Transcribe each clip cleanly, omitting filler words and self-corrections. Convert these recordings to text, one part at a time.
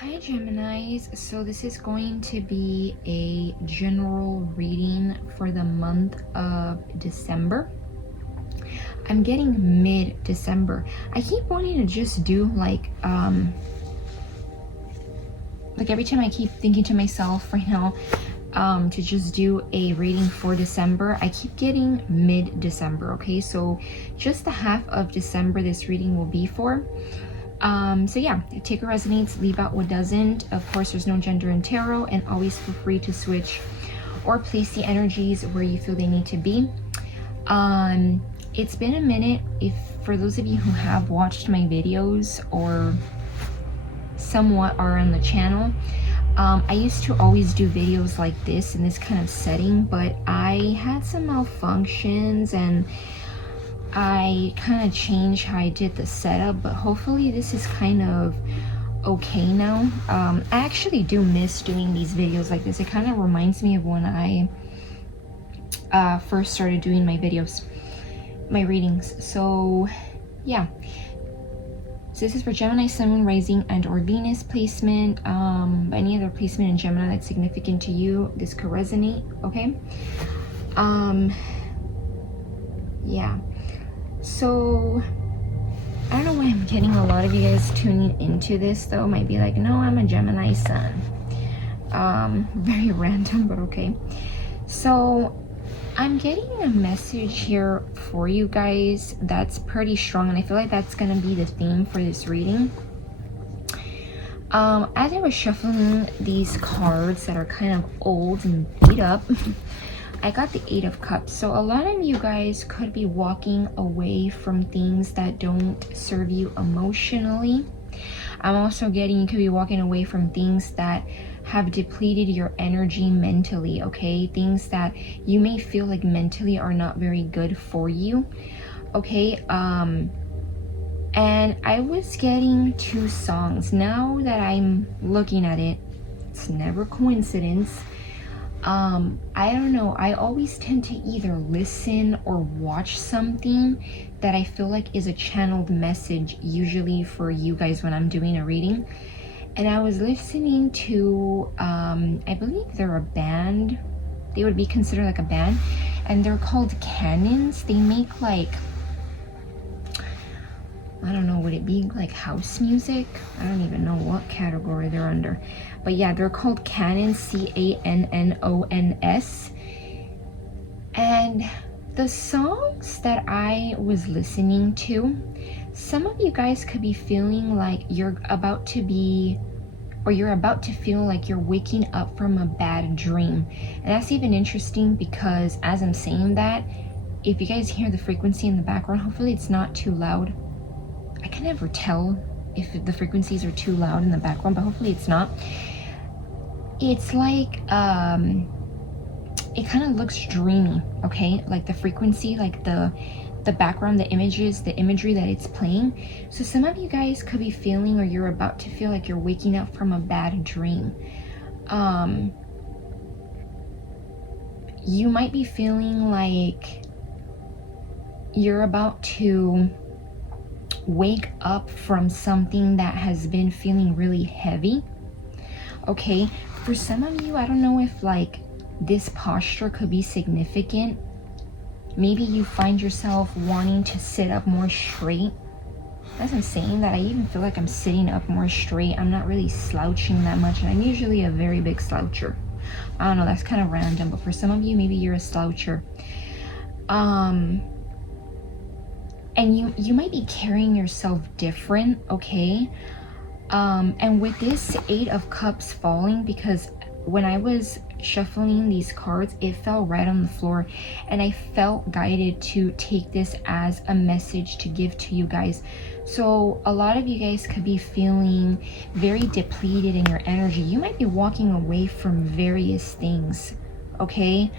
Hi Geminis, so this is going to be a general reading for the month of December. I'm getting mid-December. I keep wanting to just do like every time I keep thinking to myself right now to just do a reading for December, I keep getting mid-December. Okay, so just the half of December this reading will be for. So yeah, take what resonates, leave out what doesn't. Of course, there's no gender in tarot, and always feel free to switch or place the energies where you feel they need to be. It's been a minute. If for those of you who have watched my videos or somewhat are on the channel, I used to always do videos like this in this kind of setting, but I had some malfunctions and I kind of changed how I did the setup, but hopefully this is kind of okay now. I actually do miss doing these videos like this. It kind of reminds me of when I first started doing my videos, my readings. So yeah, so this is for Gemini, Sun, Moon, Rising, and or Venus placement. Any other placement in Gemini that's significant to you, this could resonate. Okay. Yeah. So I don't know why I'm getting a lot of you guys tuning into this though. Might be like, no, I'm a Gemini Sun. Very random, but okay. So I'm getting a message here for you guys that's pretty strong, and I feel like that's gonna be the theme for this reading. As I was shuffling these cards that are kind of old and beat up, I got the Eight of Cups. So a lot of you guys could be walking away from things that don't serve you emotionally. I'm also getting you could be walking away from things that have depleted your energy mentally, okay? Things that you may feel like mentally are not very good for you, okay? And I was getting two songs. Now that I'm looking at it, it's never coincidence. I don't know, I always tend to either listen or watch something that I feel like is a channeled message, usually for you guys when I'm doing a reading. And I was listening to, I believe they're a band. They would be considered like a band, and they're called Cannons. They make like, I don't know, would it be like house music? I don't even know what category they're under. But yeah, they're called Cannons, C-A-N-N-O-N-S. And the songs that I was listening to, some of you guys could be feeling like you're about to be, or you're about to feel like you're waking up from a bad dream. And that's even interesting because as I'm saying that, if you guys hear the frequency in the background, hopefully it's not too loud. I can never tell if the frequencies are too loud in the background, but hopefully it's not. It's like, it kind of looks dreamy, okay? Like the frequency, like the background, the images, the imagery that it's playing. So some of you guys could be feeling, or you're about to feel like you're waking up from a bad dream. You might be feeling like you're about to wake up from something that has been feeling really heavy, okay? For some of you, I don't know if like this posture could be significant. Maybe you find yourself wanting to sit up more straight. As I'm saying that, I even feel like I'm sitting up more straight. I'm not really slouching that much, and I'm usually a very big sloucher. I don't know, that's kind of random, but for some of you, maybe you're a sloucher. And you might be carrying yourself different, okay? And with this Eight of Cups falling, because when I was shuffling these cards, it fell right on the floor, and I felt guided to take this as a message to give to you guys. So a lot of you guys could be feeling very depleted in your energy. You might be walking away from various things, okay?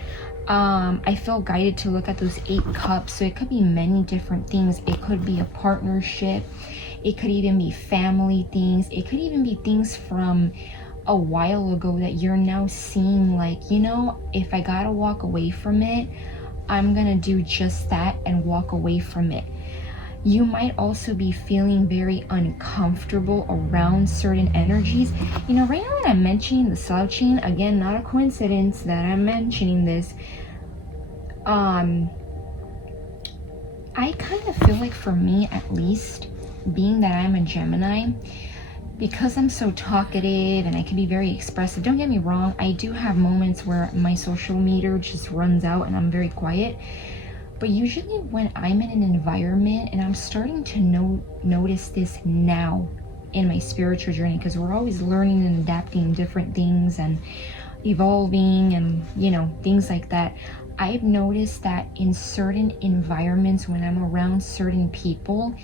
I feel guided to look at those Eight Cups. So it could be many different things. It could be a partnership. It could even be family things. It could even be things from a while ago that you're now seeing like, you know, if I gotta walk away from it, I'm gonna do just that and walk away from it. You might also be feeling very uncomfortable around certain energies. You know, right now that I'm mentioning the slouching, again, not a coincidence that I'm mentioning this. I kind of feel like, for me at least, being that I'm a Gemini, because I'm so talkative and I can be very expressive, don't get me wrong, I do have moments where my social meter just runs out and I'm very quiet. But usually when I'm in an environment, and I'm starting to notice this now in my spiritual journey, because we're always learning and adapting different things and evolving and, you know, things like that. I've noticed that in certain environments, when I'm around certain people,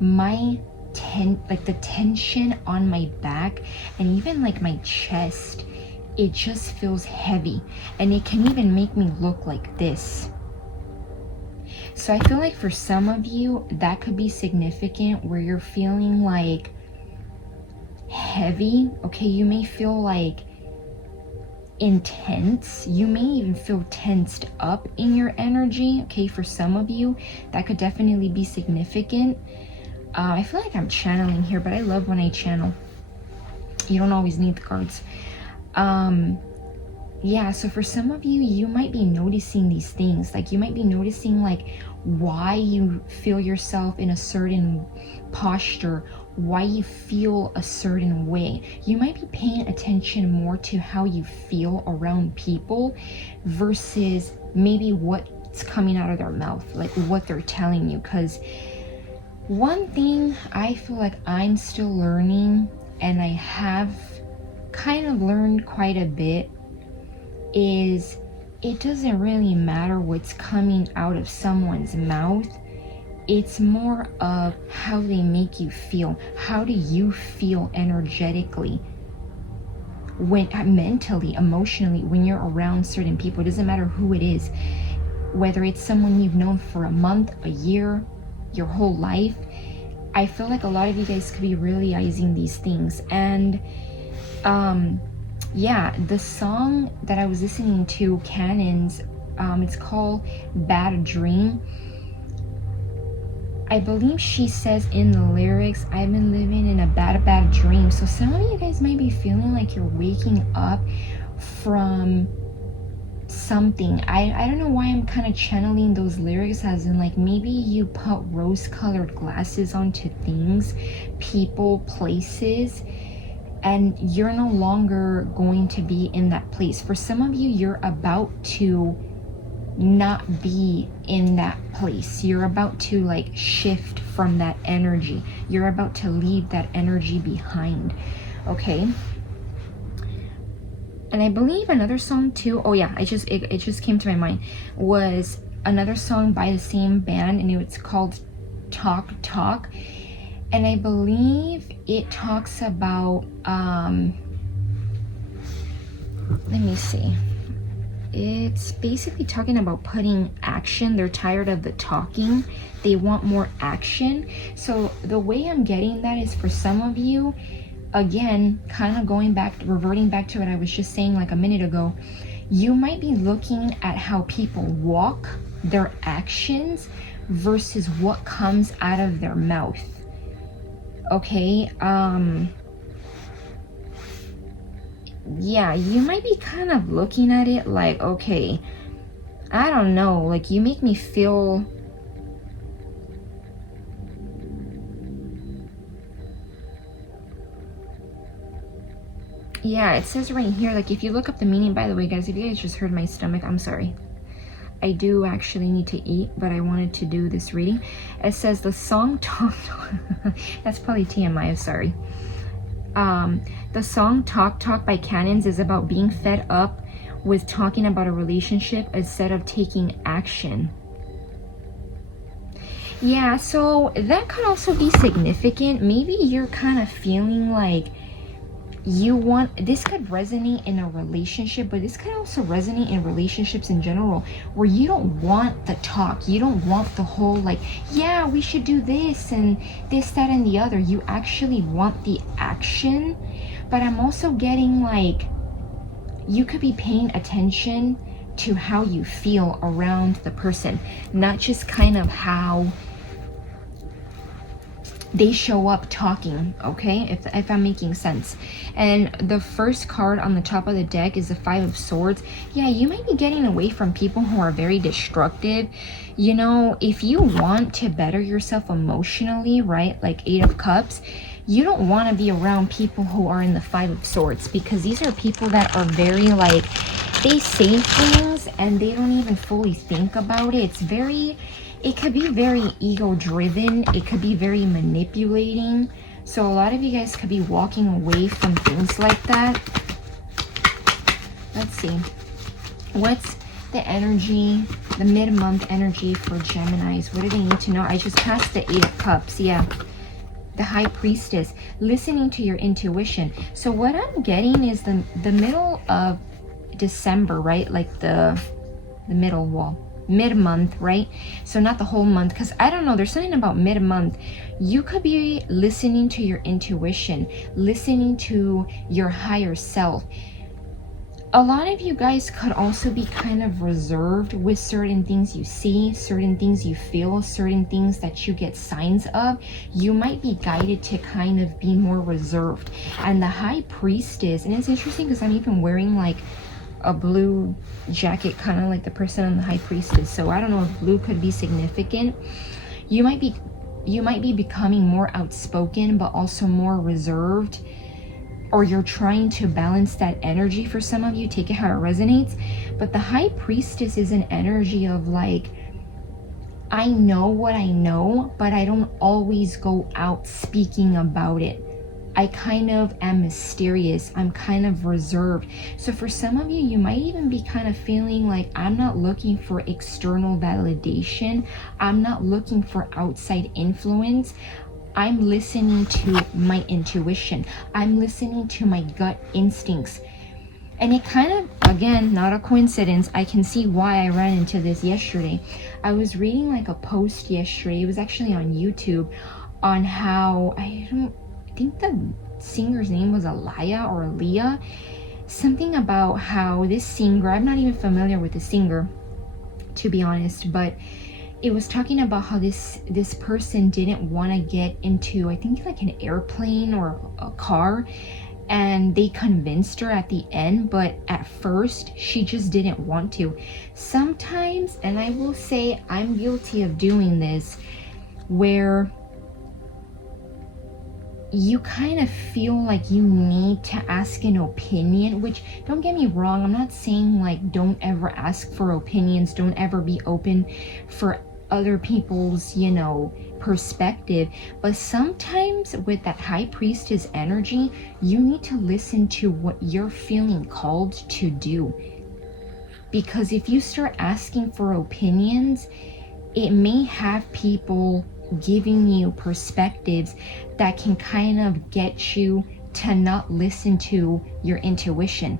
my the tension on my back and even like my chest, it just feels heavy, and it can even make me look like this. So I feel like for some of you, that could be significant, where you're feeling like heavy. Okay, you may feel like intense. You may even feel tensed up in your energy. Okay, for some of you, that could definitely be significant. I feel like I'm channeling here, but I love when I channel. You don't always need the cards. Yeah, so for some of you, you might be noticing these things. Like, you might be noticing like why you feel yourself in a certain posture, why you feel a certain way. You might be paying attention more to how you feel around people versus maybe what's coming out of their mouth, like what they're telling you. Because one thing I feel like I'm still learning, and I have kind of learned quite a bit, is it doesn't really matter what's coming out of someone's mouth. It's more of how they make you feel. How do you feel energetically, when mentally, emotionally, when you're around certain people? It doesn't matter who it is, whether it's someone you've known for a month, a year, your whole life. I feel like a lot of you guys could be realizing these things. And yeah, the song that I was listening to, Cannons, it's called Bad Dream. I believe she says in the lyrics, I've been living in a bad dream. So some of you guys might be feeling like you're waking up from something. I don't know why I'm kind of channeling those lyrics, as in like maybe you put rose-colored glasses onto things, people, places, and you're no longer going to be in that place. For some of you, you're about to not be in that place. You're about to like shift from that energy. You're about to leave that energy behind. Okay. And I believe another song too, oh yeah, it just came to my mind, was another song by the same band, and it's called Talk Talk. And I believe it talks about let me see, it's basically talking about putting action. They're tired of the talking, they want more action. So the way I'm getting that is, for some of you, again, kind of reverting back to what I was just saying like a minute ago, you might be looking at how people walk, their actions, versus what comes out of their mouth. Okay, yeah, you might be kind of looking at it like, okay, I don't know, like you make me feel, yeah, it says right here, like if you look up the meaning, by the way guys, if you guys just heard my stomach, I'm sorry. I do actually need to eat, but I wanted to do this reading. It says the song Talk Talk, that's probably TMI, I'm sorry. The song Talk Talk by Cannons is about being fed up with talking about a relationship instead of taking action. Yeah, so that could also be significant. Maybe you're kind of feeling like this could resonate in a relationship, but this could also resonate in relationships in general, where you don't want the talk, you don't want the whole like, yeah, we should do this and this, that, and the other. You actually want the action. But I'm also getting like, you could be paying attention to how you feel around the person, not just kind of how they show up talking, okay, if I'm making sense. And the first card on the top of the deck is the Five of Swords. Yeah, you might be getting away from people who are very destructive. You know, if you want to better yourself emotionally, right, like Eight of Cups, you don't want to be around people who are in the Five of Swords, because these are people that are very like, they say things and they don't even fully think about it. It's very, it could be very ego driven. It could be very manipulating. So a lot of you guys could be walking away from things like that. Let's see. What's the energy, the mid-month energy for Geminis? What do they need to know? I just passed the Eight of Cups. Yeah. The High Priestess. Listening to your intuition. So what I'm getting is the middle of December, right? Like the middle wall. Mid-month, right? So not the whole month, because I don't know, there's something about mid-month. You could be listening to your intuition, listening to your higher self. A lot of you guys could also be kind of reserved with certain things you see, certain things you feel, certain things that you get signs of. You might be guided to kind of be more reserved. And the High Priestess, and it's interesting because I'm even wearing like a blue jacket, kind of like the person on the High Priestess. So I don't know if blue could be significant. You might be becoming more outspoken, but also more reserved, or you're trying to balance that energy. For some of you, take it how it resonates. But the High Priestess is an energy of like, I know what I know, but I don't always go out speaking about it. I kind of am mysterious. I'm kind of reserved. So for some of you, you might even be kind of feeling like, I'm not looking for external validation. I'm not looking for outside influence. I'm listening to my intuition. I'm listening to my gut instincts. And it kind of, again, not a coincidence. I can see why I ran into this yesterday. I was reading like a post yesterday. It was actually on YouTube on how, I think the singer's name was Aliyah or Aaliyah. Something about how this singer, I'm not even familiar with the singer, to be honest, but it was talking about how this person didn't want to get into, I think, like an airplane or a car, and they convinced her at the end, but at first she just didn't want to. Sometimes, and I will say I'm guilty of doing this, where you kind of feel like you need to ask an opinion, which, don't get me wrong, I'm not saying like don't ever ask for opinions, don't ever be open for other people's, you know, perspective. But sometimes with that High Priestess energy, you need to listen to what you're feeling called to do. Because if you start asking for opinions, it may have people giving you perspectives that can kind of get you to not listen to your intuition.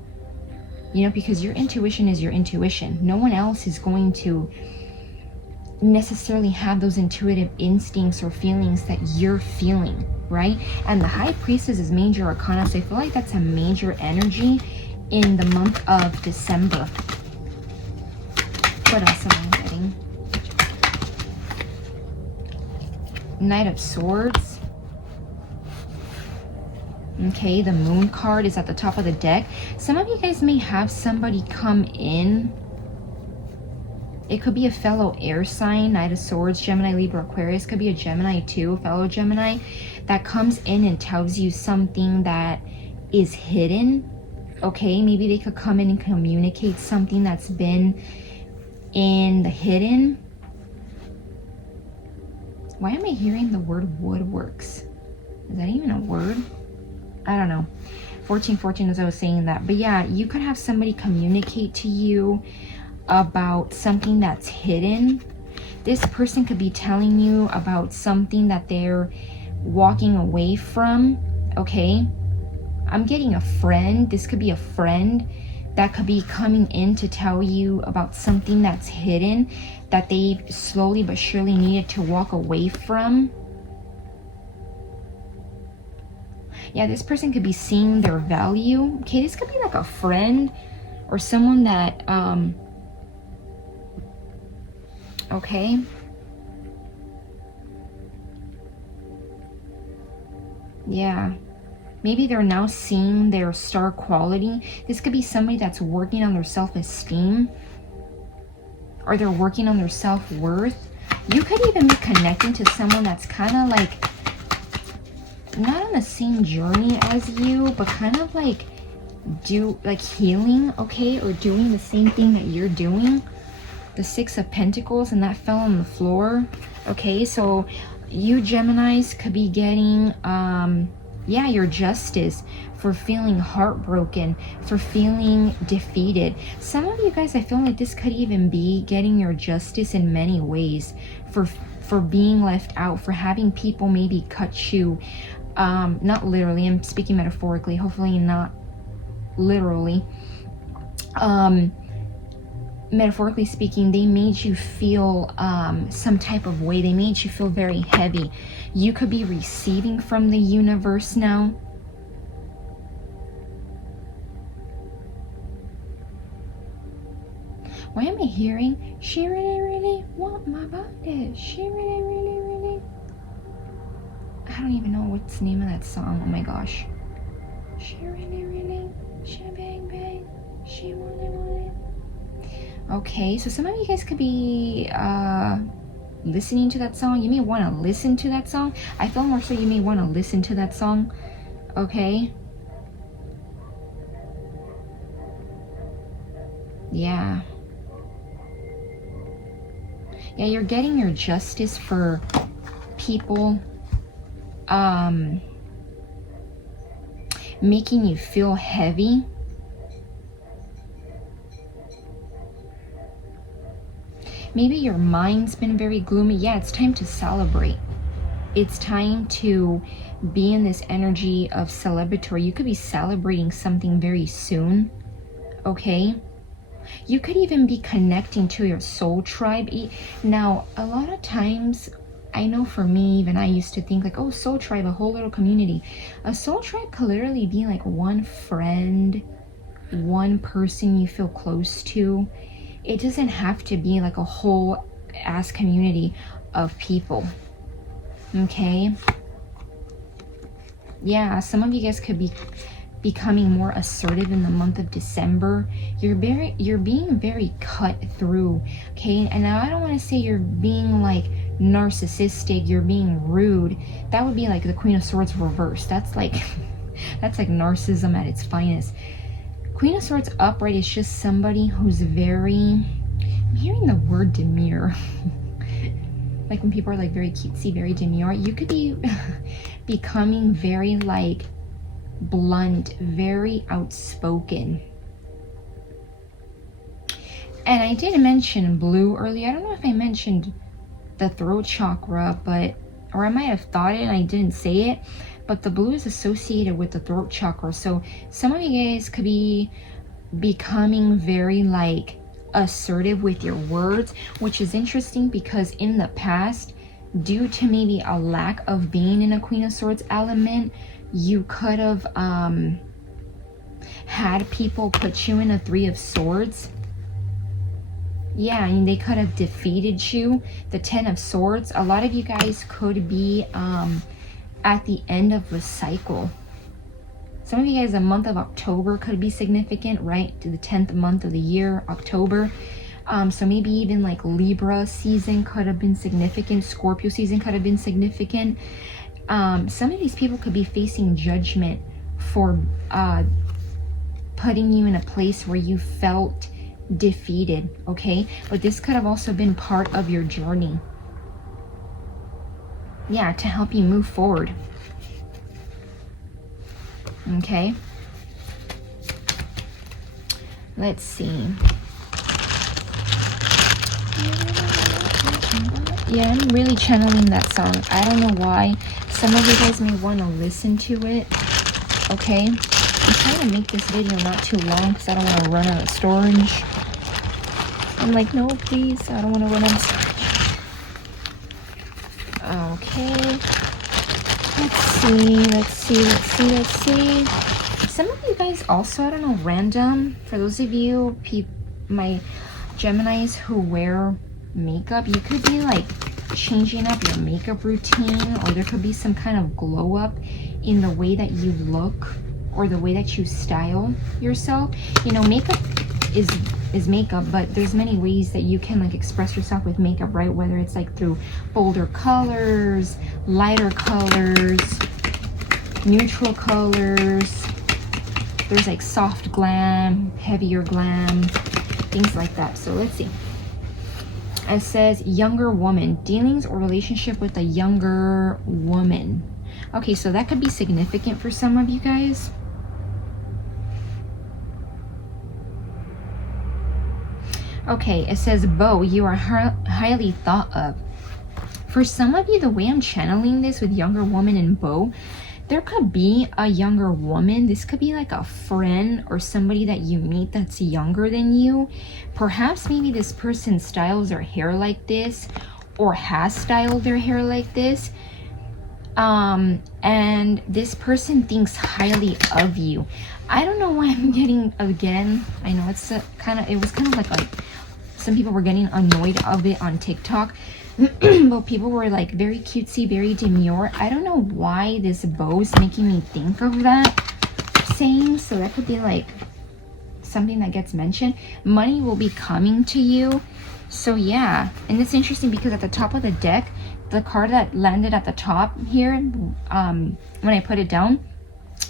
You know, because your intuition is your intuition. No one else is going to necessarily have those intuitive instincts or feelings that you're feeling, right? And the High Priestess is major arcana, so I feel like that's a major energy in the month of December. What else am I getting? Knight of Swords. Okay, the Moon card is at the top of the deck. Some of you guys may have somebody come in. It could be a fellow air sign, Knight of Swords, Gemini, Libra, Aquarius. Could be a Gemini too, a fellow Gemini, that comes in and tells you something that is hidden. Okay, maybe they could come in and communicate something that's been in the hidden. Why am I hearing the word woodworks? Is that even a word? I don't know. 1414 as I was saying that. But yeah, you could have somebody communicate to you about something that's hidden. This person could be telling you about something that they're walking away from. Okay, I'm getting a friend. This could be a friend that could be coming in to tell you about something that's hidden that they slowly but surely needed to walk away from. Yeah, this person could be seeing their value. Okay, this could be like a friend or someone that okay, Yeah. Maybe they're now seeing their star quality. This could be somebody that's working on their self-esteem, or they're working on their self-worth. You could even be connecting to someone that's kind of like not on the same journey as you, but kind of like healing, okay, or doing the same thing that you're doing. The Six of Pentacles, and that fell on the floor. Okay, so you Geminis could be getting yeah, your justice for feeling heartbroken, for feeling defeated. Some of you guys, I feel like this could even be getting your justice in many ways, for being left out, for having people maybe cut you, not literally, I'm speaking metaphorically, hopefully not literally. Metaphorically speaking, they made you feel some type of way. They made you feel very heavy. You could be receiving from the universe now. Why am I hearing, she really, really want my body? She really, really, really... I don't even know what's the name of that song. Oh my gosh. She really, really... She bang, bang. She want it. Okay, so some of you guys could be listening to that song. You may want to listen to that song. I feel more so you may want to listen to that song. Okay. Yeah. Yeah, you're getting your justice for people making you feel heavy. Maybe your mind's been very gloomy. Yeah, it's time to celebrate. It's time to be in this energy of celebratory. You could be celebrating something very soon. Okay? You could even be connecting to your soul tribe. Now, a lot of times, I know for me, even I used to think like, oh, soul tribe, a whole little community. A soul tribe could literally be like one friend, one person you feel close to. It doesn't have to be like a whole ass community of people. Okay? Yeah, some of you guys could be becoming more assertive in the month of December. You're being very cut through. Okay? And now I don't want to say you're being like narcissistic, you're being rude. That would be like the Queen of Swords reversed. That's like that's like narcissism at its finest. Queen of Swords upright is just somebody who's very, I'm hearing the word demure. Like when people are like very cutesy, very demure. You could be becoming very like blunt, very outspoken. And I did mention blue earlier. I don't know if I mentioned the throat chakra, or I might have thought it and I didn't say it. But the blue is associated with the throat chakra. So some of you guys could be becoming very like assertive with your words, which is interesting because in the past, due to maybe a lack of being in a Queen of Swords element, you could have had people put you in a Three of Swords. Yeah, and they could have defeated you. The Ten of Swords. A lot of you guys could be at the end of the cycle. Some of you guys, the month of October could be significant, right? To the 10th month of the year, October. So maybe even like Libra season could have been significant. Scorpio season could have been significant. Some of these people could be facing judgment for putting you in a place where you felt defeated, okay? But this could have also been part of your journey. Yeah, to help you move forward. Okay. Let's see. Yeah, I'm really channeling that song. I don't know why. Some of you guys may want to listen to it. Okay. I'm trying to make this video not too long because I don't want to run out of storage. I'm like, no, please. I don't want to run out of storage. Okay. Let's see. Some of you guys also, I don't know, random. For those of you, my Geminis who wear makeup, you could be like changing up your makeup routine, or there could be some kind of glow up in the way that you look or the way that you style yourself. You know, makeup is makeup, but there's many ways that you can like express yourself with makeup, right? Whether it's like through bolder colors, lighter colors, neutral colors. There's like soft glam, heavier glam, things like that. So let's see. It says younger woman, dealings or relationship with a younger woman. Okay, so that could be significant for some of you guys. Okay, it says Bo, you are highly thought of. For some of you, the way I'm channeling this with younger woman and Bo, there could be a younger woman. This could be like a friend or somebody that you meet that's younger than you. Perhaps maybe this person styles their hair like this or has styled their hair like this. And this person thinks highly of you. I don't know why I'm getting, again, I know it's it was kind of like some people were getting annoyed of it on TikTok. But people were like very cutesy, very demure. I don't know why this bow is making me think of that saying. So that could be like something that gets mentioned. Money will be coming to you. So yeah, and it's interesting because at the top of the deck, the card that landed at the top here, when I put it down,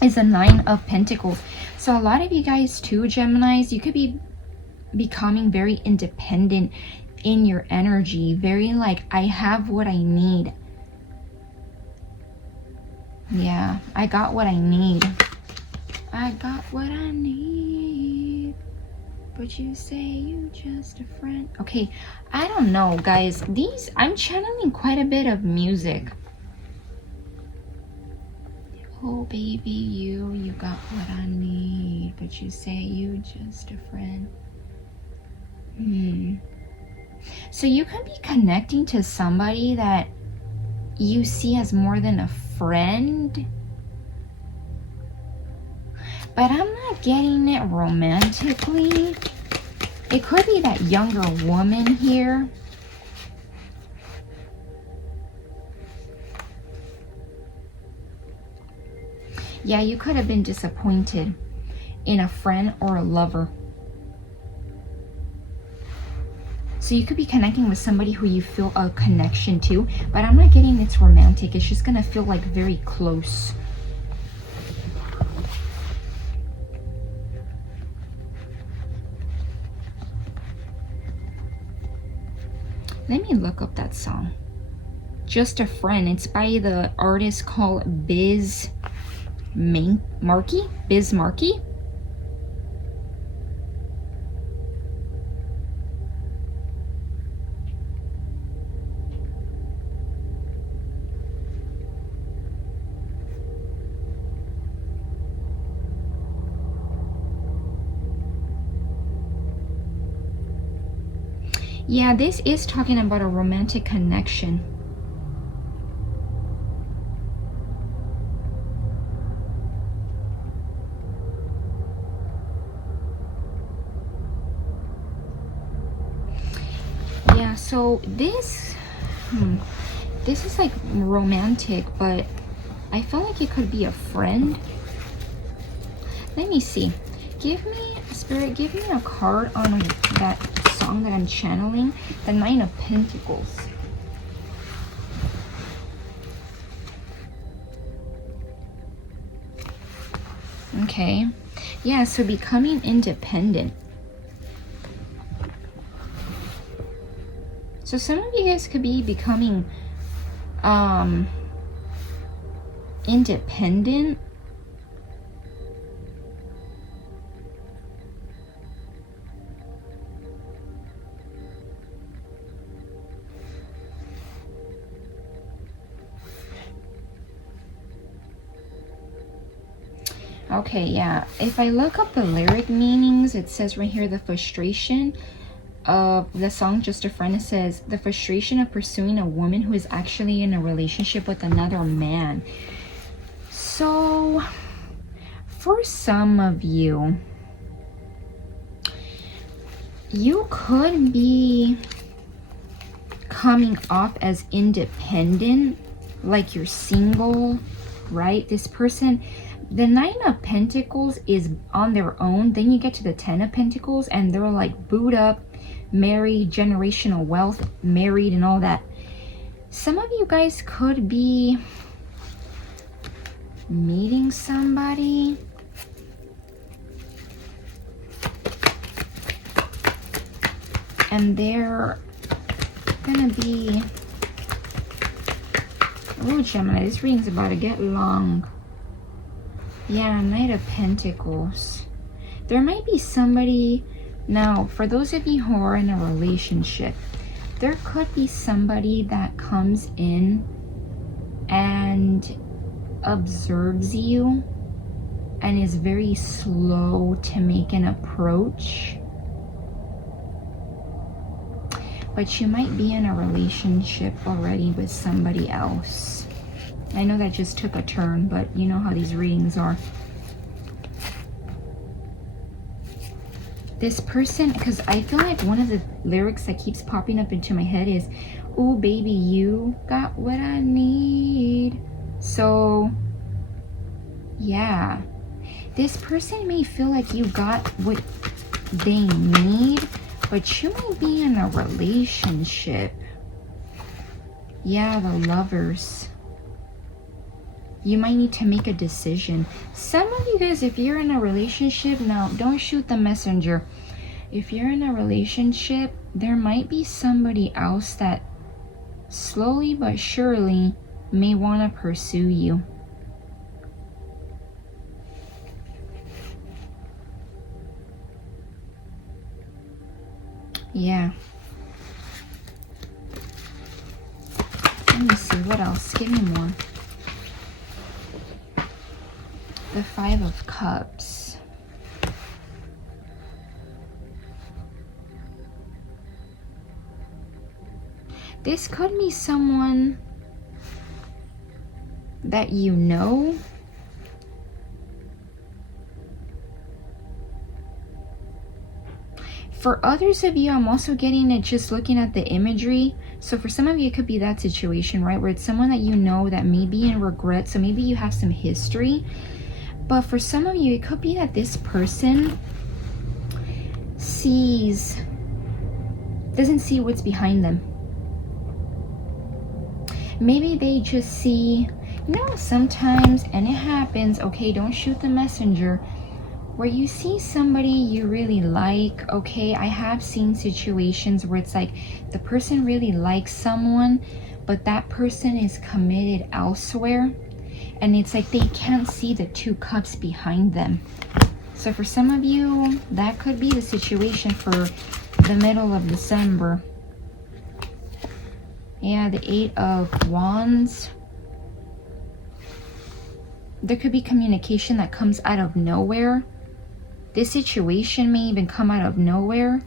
is the 9 of Pentacles. So a lot of you guys too, Geminis, you could be becoming very independent in your energy, very like, I have what I need. Yeah, I got what I need. I got what I need. But you say you just a friend. Okay, I don't know, guys. These, I'm channeling quite a bit of music. Oh, baby, you got what I need. But you say you just a friend. So you can be connecting to somebody that you see as more than a friend. But I'm not getting it romantically. It could be that younger woman here. Yeah, you could have been disappointed in a friend or a lover. So you could be connecting with somebody who you feel a connection to, but I'm not getting it's romantic. It's just gonna feel like very close. Let me look up that song. Just a Friend. It's by the artist called Biz Markie. Biz Markie. Yeah, this is talking about a romantic connection. Yeah, so this is like romantic, but I feel like it could be a friend. Let me see. Give me, Spirit, give me a card on that song that I'm channeling, the 9 of Pentacles. Okay. Yeah, so becoming independent. So some of you guys could be becoming independent. Okay, yeah. If I look up the lyric meanings, it says right here, the frustration of the song Just a Friend. It says, the frustration of pursuing a woman who is actually in a relationship with another man. So, for some of you, you could be coming off as independent, like you're single, right? This person, the 9 of Pentacles is on their own. Then you get to the 10 of Pentacles and they're like booed up, married, generational wealth, married and all that. Some of you guys could be meeting somebody. And they're gonna be, oh Gemini, this reading's about to get long. Yeah, Knight of Pentacles. There might be somebody, now for those of you who are in a relationship, there could be somebody that comes in and observes you and is very slow to make an approach. But you might be in a relationship already with somebody else. I know that just took a turn, but you know how these readings are. This person, because I feel like one of the lyrics that keeps popping up into my head is, "Ooh, baby, you got what I need." So, yeah. This person may feel like you got what they need, but you might be in a relationship. Yeah, the Lovers. You might need to make a decision. Some of you guys, if you're in a relationship, now don't shoot the messenger. If you're in a relationship, there might be somebody else that slowly but surely may want to pursue you. Yeah. Let me see, what else? Give me more. The 5 of Cups. This could be someone that you know. For others of you, I'm also getting it just looking at the imagery. So for some of you, it could be that situation, right? Where it's someone that you know that may be in regret. So maybe you have some history. But for some of you, it could be that this person doesn't see what's behind them. Maybe they just see, you know, sometimes, and it happens, okay, don't shoot the messenger, where you see somebody you really like, okay, I have seen situations where it's like the person really likes someone, but that person is committed elsewhere. And it's like they can't see the 2 cups behind them. So for some of you, that could be the situation for the middle of December. Yeah, the 8 of Wands. There could be communication that comes out of nowhere. This situation may even come out of nowhere.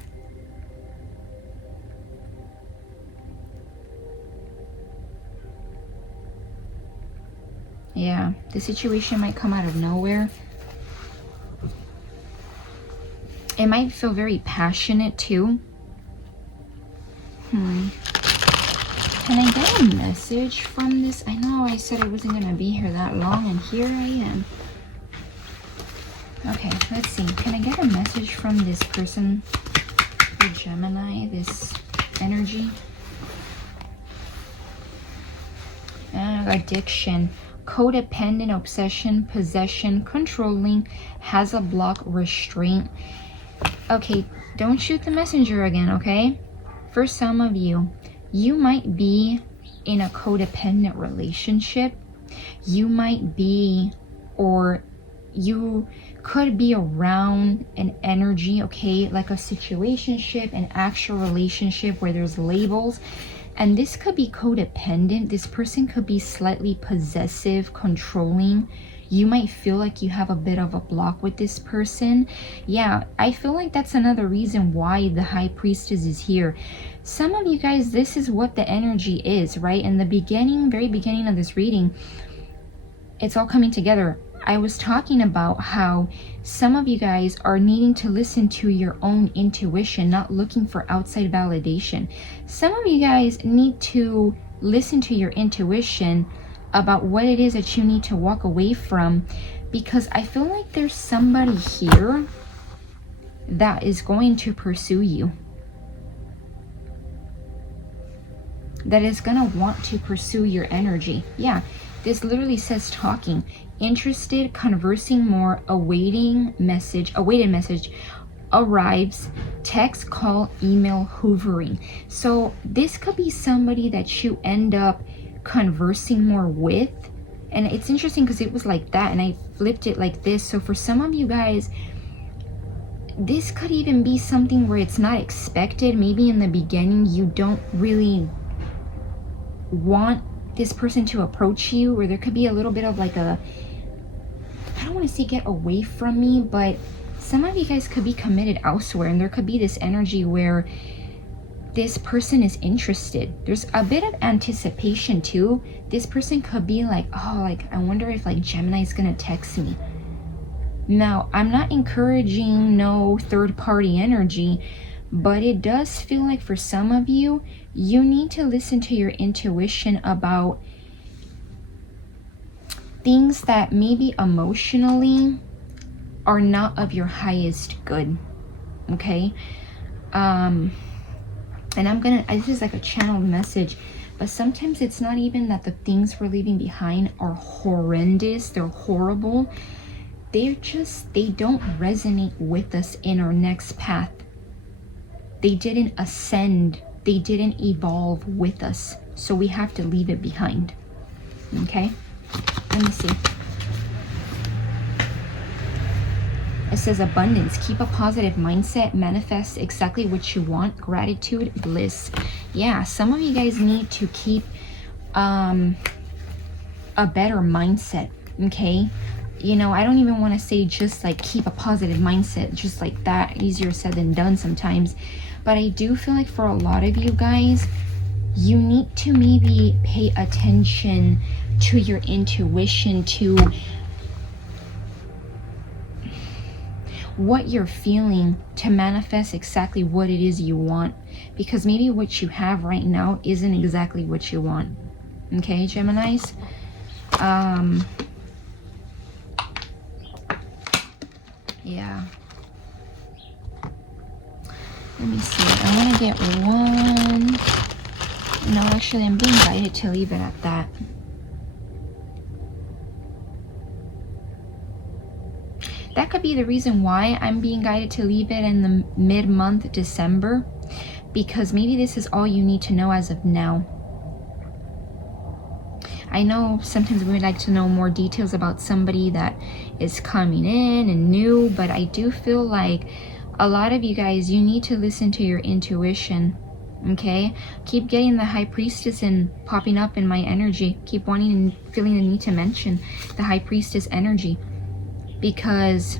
Yeah, the situation might come out of nowhere. It might feel very passionate too. Can I get a message from this? I know I said I wasn't going to be here that long, and here I am. Okay, let's see. Can I get a message from this person, the Gemini, this energy? Addiction. Codependent, obsession, possession, controlling, has a block, restraint. Okay, don't shoot the messenger again, okay? For some of you, you might be in a codependent relationship. You might be, or you could be around an energy, okay, like a situationship, an actual relationship where there's labels. And this could be codependent. This person could be slightly possessive, controlling. You might feel like you have a bit of a block with this person. Yeah, I feel like that's another reason why the High Priestess is here. Some of you guys, this is what the energy is, right? In the beginning, very beginning of this reading, it's all coming together. I was talking about how some of you guys are needing to listen to your own intuition, not looking for outside validation. Some of you guys need to listen to your intuition about what it is that you need to walk away from, because I feel like there's somebody here that is going to pursue you, that is going to want to pursue your energy. Yeah, this literally says talking, interested, conversing more, awaited message arrives, text, call, email, hoovering. So this could be somebody that you end up conversing more with. And it's interesting because it was like that and I flipped it like this. So for some of you guys, this could even be something where it's not expected. Maybe in the beginning you don't really want this person to approach you, or there could be a little bit of like a, I don't want to say get away from me, but some of you guys could be committed elsewhere, and there could be this energy where this person is interested. There's a bit of anticipation too. This person could be like, oh, like I wonder if like Gemini is gonna text me. Now, I'm not encouraging no third party energy, but it does feel like for some of you, you need to listen to your intuition about things that maybe emotionally are not of your highest good. Okay? And this is like a channeled message, but sometimes it's not even that the things we're leaving behind are horrendous, they're horrible. They don't resonate with us in our next path. They didn't ascend, they didn't evolve with us. So we have to leave it behind. Okay? Let me see. It says abundance. Keep a positive mindset. Manifest exactly what you want. Gratitude, bliss. Yeah, some of you guys need to keep a better mindset. Okay? You know, I don't even want to say just like keep a positive mindset. Just like that. Easier said than done sometimes. But I do feel like for a lot of you guys, you need to maybe pay attention to your intuition, to what you're feeling, to manifest exactly what it is you want, because maybe what you have right now isn't exactly what you want. Okay, Geminis? Yeah. Let me see. I want to get one. No, actually, I'm being guided to leave it at that. That could be the reason why I'm being guided to leave it in the mid-month December, because maybe this is all you need to know as of now. I know sometimes we would like to know more details about somebody that is coming in and new, but I do feel like a lot of you guys, you need to listen to your intuition. Okay? Keep getting the High Priestess and popping up in my energy. Keep wanting and feeling the need to mention the High Priestess energy. Because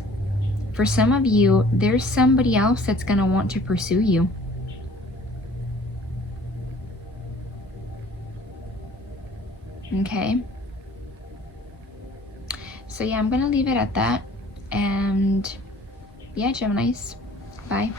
for some of you, there's somebody else that's going to want to pursue you. Okay? So yeah, I'm going to leave it at that. And yeah, Geminis, bye.